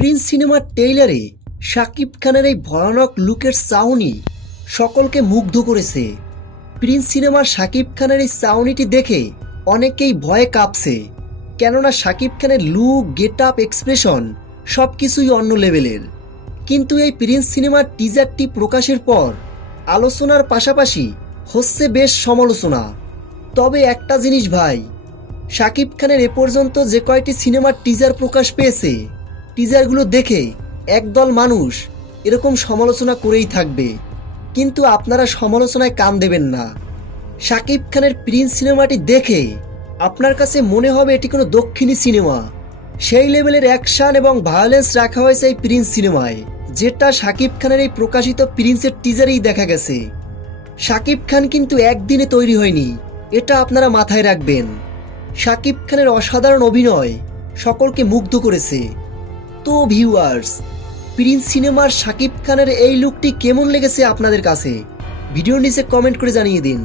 Prince সিনেমার ট্রেইলারে শাকিব খানের এই ভয়ানক লুকের চাউনি সকলকে মুগ্ধ করেছে। প্রিন্স সিনেমার শাকিব খানের এই চাউনিটি দেখে অনেকেই ভয়ে কাঁপছে, কেননা শাকিব খানের লুক, গেট আপ, এক্সপ্রেশন সব কিছুই অন্য লেভেলের। কিন্তু এই প্রিন্স সিনেমার টিজারটি প্রকাশের পর আলোচনার পাশাপাশি হচ্ছে বেশ সমালোচনা। তবে একটা জিনিস ভাই, শাকিব খানের এ পর্যন্ত যে কয়টি সিনেমার টিজার প্রকাশ পেয়েছে, টিজারগুলো দেখে একদল মানুষ এরকম সমালোচনা করেই থাকবে, কিন্তু আপনারা সমালোচনায় কান দেবেন না। শাকিব খানের প্রিন্স সিনেমাটি দেখে আপনার কাছে মনে হবে এটি কোনো দক্ষিণী সিনেমা। সেই লেভেলের অ্যাকশন এবং ভায়োলেন্স রাখা হয়েছে এই প্রিন্স সিনেমায়, যেটা শাকিব খানের এই প্রকাশিত প্রিন্সের টিজারেই দেখা গেছে। শাকিব খান কিন্তু একদিনে তৈরি হয়নি, এটা আপনারা মাথায় রাখবেন। শাকিব খানের অসাধারণ অভিনয় সকলকে মুগ্ধ করেছে। তো ভিউয়ার্স, প্রিন্স সিনেমার শাকিব খানের এই লুকটি কেমন লেগেছে আপনাদের কাছে? ভিডিওর নিচে কমেন্ট করে জানিয়ে দিন।